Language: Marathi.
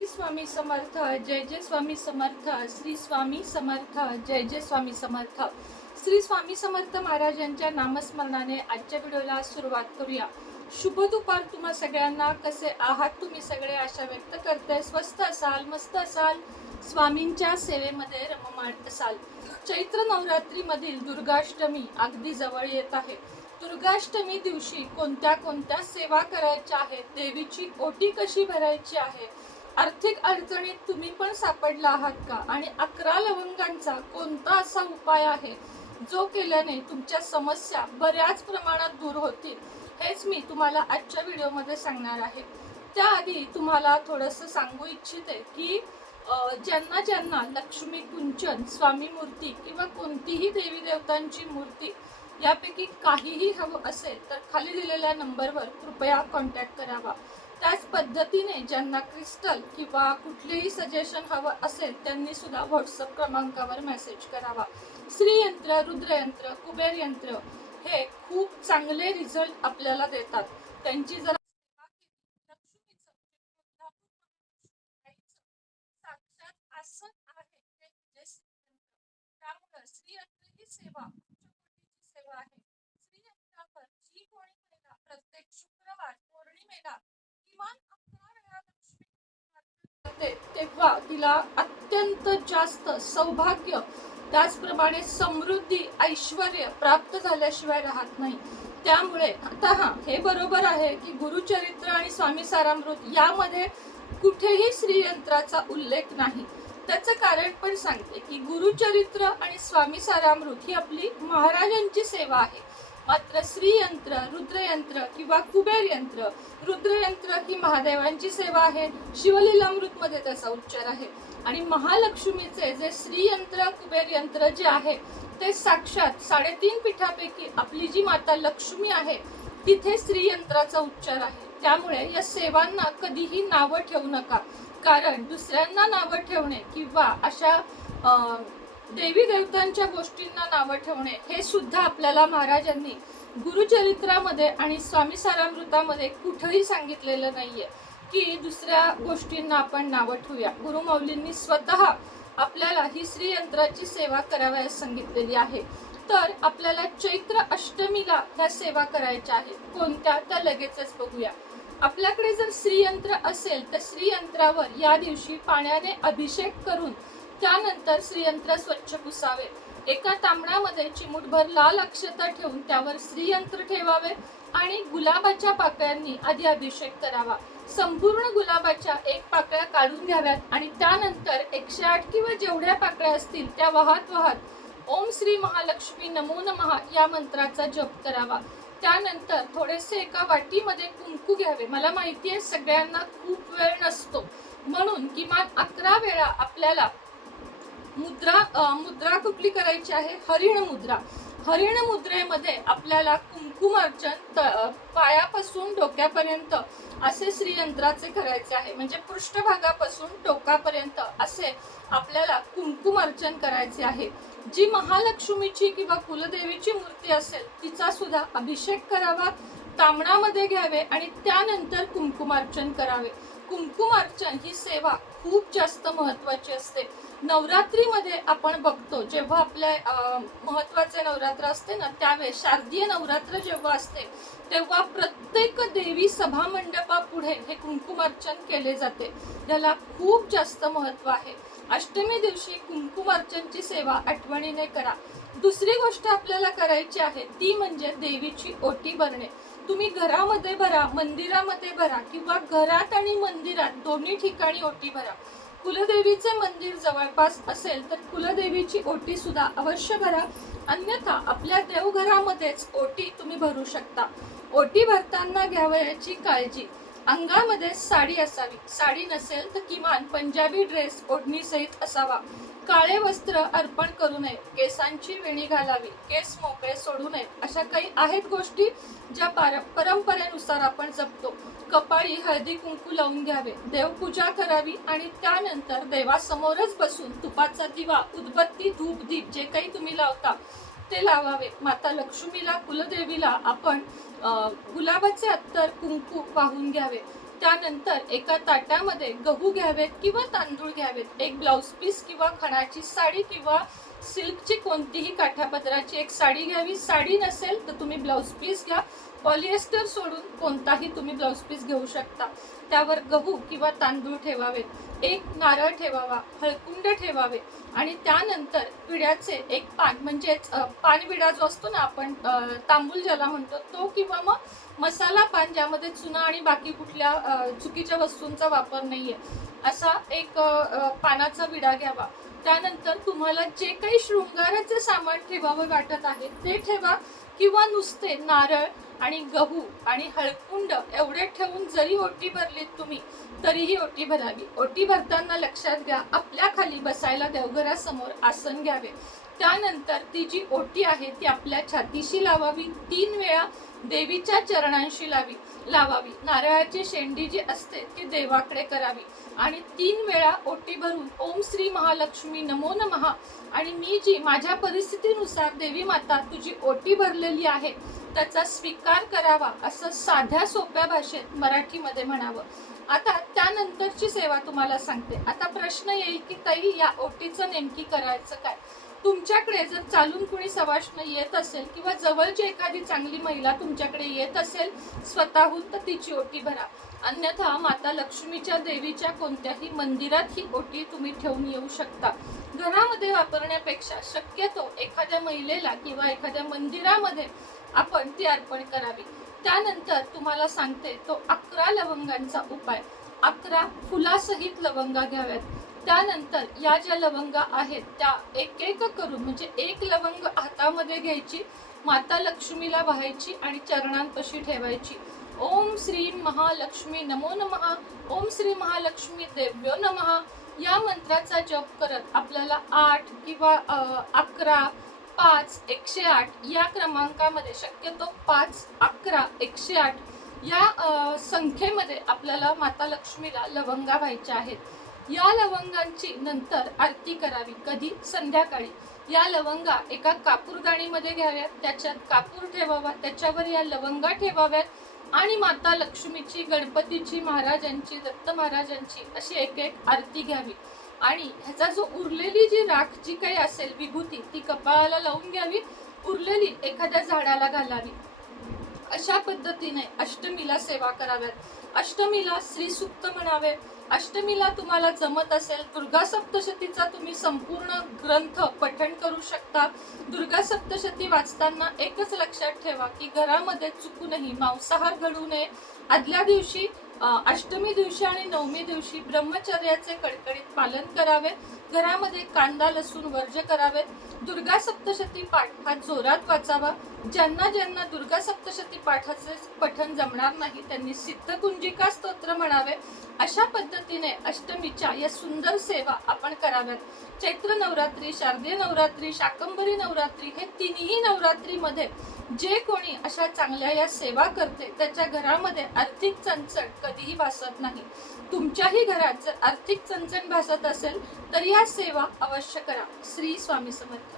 स्वामी समर्थ. जय जय स्वामी समर्थ. श्री स्वामी समर्थ. जय जय स्वामी समर्थ. श्री स्वामी समर्थ महाराजांच्या नामस्मरणाने आजच्या व्हिडिओला सुरुवात करूया. शुभ दुपार तुम्हा सगळ्यांना. कसे आहात तुम्ही सगळे? आशा व्यक्त करते स्वस्त असाल, मस्त असाल, स्वामींच्या सेवेमध्ये रममाण असाल. चैत्र नवरात्री मधील दुर्गाष्टमी अगदी जवळ येत आहे. दुर्गाष्टमी दिवशी कोणत्या कोणत्या सेवा करायच्या आहेत, देवीची ओटी कशी भरायची आहे, आर्थिक अडचणीत तुम्ही पण सापडला आहात का, आणि 11 लवंगांचा कोणता असा उपाय आहे जो केल्याने तुमच्या समस्या बऱ्याच प्रमाणात दूर होतील, हेच मी तुम्हाला आजच्या व्हिडिओमध्ये सांगणार आहे. त्याआधी तुम्हाला थोडंसं सांगू इच्छिते की ज्यांना ज्यांना लक्ष्मी कुंचन, स्वामी मूर्ती किंवा कोणतीही देवी देवतांची मूर्ती यापैकी काहीही हवं असेल तर खाली दिलेल्या नंबरवर कृपया कॉन्टॅक्ट करावा. त्याच पद्धतीने ज्यांना क्रिस्टल किंवा कुठलेही सजेशन हवं असेल त्यांनी सुद्धा व्हॉट्सअप क्रमांकावर मेसेज करावा. श्रीयंत्र, रुद्रयंत्र, कुबेर यंत्र हे खूप चांगले रिझल्ट आपल्याला देतात. त्यांची जर साक्षात आसन आहे त्यामुळे श्रीयंत्र ही सेवा सेवा आहे. श्रीयंत्रावर जी कोणी महिला प्रत्येक शुक्रवार पौर्णिमेला किमान 11 वेळा लक्ष्मी तेव्हा तिला अत्यंत जास्त सौभाग्य, त्याचप्रमाणे समृद्धी, ऐश्वर्य प्राप्त झाल्याशिवाय राहत नाही. त्यामुळे आता हे बरोबर आहे की गुरुचरित्र आणि स्वामी सारामृत यामध्ये कुठेही श्रीयंत्राचा उल्लेख नाही. त्याचं कारण पण सांगते की गुरुचरित्र आणि स्वामी सारामृत ही आपली महाराजांची सेवा आहे. मात्र श्रीयंत्र, रुद्रयंत्र किंवा कुबेर यंत्र, रुद्रयंत्र ही महादेवांची सेवा आहे. शिवलीलामृत मध्ये त्याचा उच्चार आहे. आणि महालक्ष्मीचे जे श्रीयंत्र, कुबेर यंत्र जे आहे ते साक्षात 3.5 पीठापैकी आपली जी माता लक्ष्मी आहे तिथे श्रीयंत्राचा उच्चार आहे. त्यामुळे या सेवांना कधीही नावं ठेवू नका, कारण दुसऱ्यांना नावं ठेवणे किंवा अशा देवी देवतांच्या गोष्टींना नावं ठेवणे हे सुद्धा आपल्याला महाराजांनी गुरुचरित्रामध्ये आणि स्वामी सारामृतामध्ये कुठेही सांगितलेलं नाहीये की दुसऱ्या गोष्टींना आपण नावं ठेवूया. गुरुमाऊलींनी स्वतः आपल्याला ही श्रीयंत्राची सेवा करावयास सांगितलेली आहे. तर आपल्याला चैत्र अष्टमीला ह्या सेवा करायच्या आहेत. कोणत्या त्या लगेचच बघूया. आपल्याकडे जर श्रीयंत्र असेल तर श्रीयंत्रावर या दिवशी पाण्याने अभिषेक करून त्यानंतर श्रीयंत्र स्वच्छ पुसावे. एका तांबड्यामध्ये चिमूटभर लाल अक्षता ठेवून त्यावर श्रीयंत्र ठेवावे आणि गुलाबाच्या पाकळ्यांनी आधी अभिषेक करावा. संपूर्ण गुलाबाच्या 1 पाकळ्या काढून घ्याव्यात आणि त्यानंतर 108 किंवा जेवढ्या पाकळ्या असतील त्या वाहत वाहत ओम श्री महालक्ष्मी नमो नमः या मंत्राचा जप करावा. त्यानंतर थोडेसे एका वाटीमध्ये कुंकू घ्यावे. मला माहिती आहे सगळ्यांना खूप वेळ नसतो, म्हणून किमान 11 वेळा आपल्याला मुद्रा कुठली करायची आहे? हरिण मुद्रा. हरिण मुद्रेमध्ये आपल्याला कुंकुमार्चन पायापासून डोक्यापर्यंत असे श्रीयंत्राचे करायचे आहे. म्हणजे पृष्ठभागापासून टोकापर्यंत असे आपल्याला कुंकुमार्चन करायचे आहे. जी महालक्ष्मीची किंवा कुलदेवीची मूर्ती असेल तिचा सुद्धा अभिषेक करावा. तांबणामध्ये घ्यावे आणि त्यानंतर कुंकुमार्चन करावे. कुंकुमार्चन ही सेवा खूप जास्त महत्वाची असते. नवरात्रीमध्ये आपण बघतो जेव्हा आपल्या महत्वाचे नवरात्र असते ना, त्यावेळेस शारदीय नवरात्र जेव्हा असते तेव्हा प्रत्येक देवी सभा मंडपापुढे हे कुंकुमार्चन केले जाते. त्याला खूप जास्त महत्व आहे. अष्टमी दिवशी कुंकुमार्चनची सेवा आठवणीने करा. दुसरी गोष्ट आपल्याला करायची आहे ती म्हणजे देवीची ओटी भरणे. तुम्ही घरामध्ये भरा, मंदिरामध्ये भरा किंवा घरात आणि मंदिरात दोन्ही ठिकाणी ओटी भरा. कुलदेवीचे मंदिर जवळपास असेल तर कुलदेवीची ओटी सुद्धा अवश्य भरा. अन्यथा आपल्या देवघरामध्येच ओटी तुम्ही भरू शकता. ओटी भरताना घ्यावयाची काळजी. अंगामध्ये साडी असावी. साडी नसेल तर किमान पंजाबी ड्रेस ओढणी सहित असावा. काळे वस्त्र अर्पण करू नये. केसांची वेणी घालावी. केस मोकळे सोडू नये. अशा काही आहेत गोष्टी ज्या परंपरेनुसार आपण जपतो. कपाळी हळदी कुंकू लावून घ्यावे. देवपूजा करावी आणि त्यानंतर देवासमोरच बसून तुपाचा दिवा, उदबत्ती, धूप, दीप जे काही तुम्ही लावता ते लावावे. माता लक्ष्मीला, कुलदेवीला आपण गुलाबाचे अत्तर, कुंकू वाहून घ्यावे. त्यानंतर एका ताटामध्ये गहू घ्यावेत किंवा तांदूळ घ्यावेत, एक ब्लाउज पीस किंवा खणाची साडी किंवा सिल्कची कोणतीही काठापदराची एक साडी घ्यावी. साडी नसेल तर तुम्ही ब्लाउज पीस घ्या. पॉलिएस्टर सोडून कोणताही तुम्ही ब्लाउज पीस घेऊ शकता. त्यावर गहू किंवा तांदूळ ठेवावेत, एक नारळ ठेवावा, हळकुंड ठेवावे आणि त्यानंतर विड्याचे एक पान म्हणजेच पानविडा जो असतो ना आपण तांबूल ज्याला म्हणतो तो, किंवा मग मसाला पान ज्यामध्ये चुना आणि बाकी कुठल्या चुकीच्या वस्तूंचा वापर नाहीये, असा एक पानाचा विडा घ्यावा. त्यानंतर तुम्हाला जे काही शृंगाराचे सामान ठेवावं वाटत आहे ते ठेवा, किंवा नुसते नारळ आणि गहू आणि हळकुंड एवढे ठेवून जरी ओटी भरलीत तुम्ही तरीही ओटी भरावी. ओटी भरताना लक्षात घ्या, आपल्या खाली बसायला देवघरासमोर आसन घ्यावे. त्यानंतर ती जी ओटी आहे ती आपल्या छातीशी लावावी, 3 वेळा देवीच्या चरणांशी लावावी. नारळाची शेंडी जी असते ती देवाकडे करावी आणि 3 वेळा ओटी भरून ओम श्री महालक्ष्मी नमो नमः आणि मी जी माझ्या परिस्थितीनुसार देवी माता तुझी ओटी भरलेली आहे त्याचा स्वीकार करावा असं साध्या सोप्या भाषेत मराठीमध्ये म्हणावं. आता त्यानंतरची सेवा तुम्हाला सांगते. आता प्रश्न येईल की ताई या ओटीचं नेमकी करायचं काय? तुमच्याकडे जर चालून कुणी सवाष्ण येत असेल किंवा जवळची एखादी चांगली महिला तुमच्याकडे येत असेल स्वतःहून तर तिची ओटी भरा. अन्यथा माता लक्ष्मीच्या देवीच्या कोणत्याही मंदिरात ही ओटी तुम्ही ठेवून येऊ शकता. घरामध्ये वापरण्यापेक्षा शक्यतो एखाद्या महिलेला किंवा एखाद्या मंदिरामध्ये आपण ती अर्पण करावी. त्यानंतर तुम्हाला सांगते तो 11 लवंगांचा उपाय. 11 फुलासहित लवंगा घ्याव्यात. त्यानंतर या ज्या लवंगा आहेत त्या एक एक करून म्हणजे एक लवंग हातामध्ये घ्यायची, माता लक्ष्मीला वाहायची आणि चरणांपाशी ठेवायची. ओम श्री महालक्ष्मी नमो नमः, ओम श्री महालक्ष्मी देव्यो नमः या मंत्राचा जप करत आपल्याला 8 किंवा 11, 5, 108 या क्रमांकामध्ये शक्यतो 5, 11, 108 या संख्येमध्ये आपल्याला माता लक्ष्मीला लवंगा व्हायच्या आहेत. या लवंगांची नंतर आरती करावी. कधी? संध्याकाळी. या लवंगा एका कापूरदाणीमध्ये घ्याव्यात, त्याच्यात कापूर ठेवावा, त्याच्यावर या लवंगा ठेवाव्यात आणि माता लक्ष्मीची, गणपतीची, महाराजांची, दत्त महाराजांची अशी एक एक आरती घ्यावी. आणि ह्याचा जो उरलेली जी राख जी काही असेल विभूती ती कपाळाला लावून घ्यावी, उरलेली एखाद्या झाडाला घालावी. अशा पद्धतीने अष्टमीला सेवा कराव्यात. अष्टमीला श्री सूक्त म्हणावे. अष्टमीला तुम्हाला जमत असेल दुर्गा सप्तशतीचा तुम्ही संपूर्ण ग्रंथ पठण करू शकता. दुर्गा सप्तशती वाचताना एकच लक्षात ठेवा की घरामध्ये चुकूनही मांसाहार घडू नये. आदल्या दिवशी अष्टमी दिवशी आणि नवमी दिवशी ब्रह्मचर्याचे कडकडीत पालन करावे. घरामध्ये कांदा लसूण वर्ज करावेत. दुर्गा सप्तशती पाठ हा जोरात वाचावा. ज्यांना ज्यांना दुर्गा सप्तशती पाठाचे पठण जमणार नाही त्यांनी सिद्धकुंजिका स्तोत्र म्हणावे. अशा पद्धतीने अष्टमीच्या या सुंदर सेवा आपण कराव्यात. चैत्र नवरात्री, शारदीय नवरात्री, शाकंभरी नवरात्री हे तिन्ही नवरात्रीमध्ये जे कोणी अशा चांगल्या या सेवा करते त्याच्या घरामध्ये आर्थिक चणचण कधीही भासत नाही. तुमच्याही घरात जर आर्थिक चणचण भासत असेल तर या सेवा अवश्य करा. श्री स्वामी समर्थ.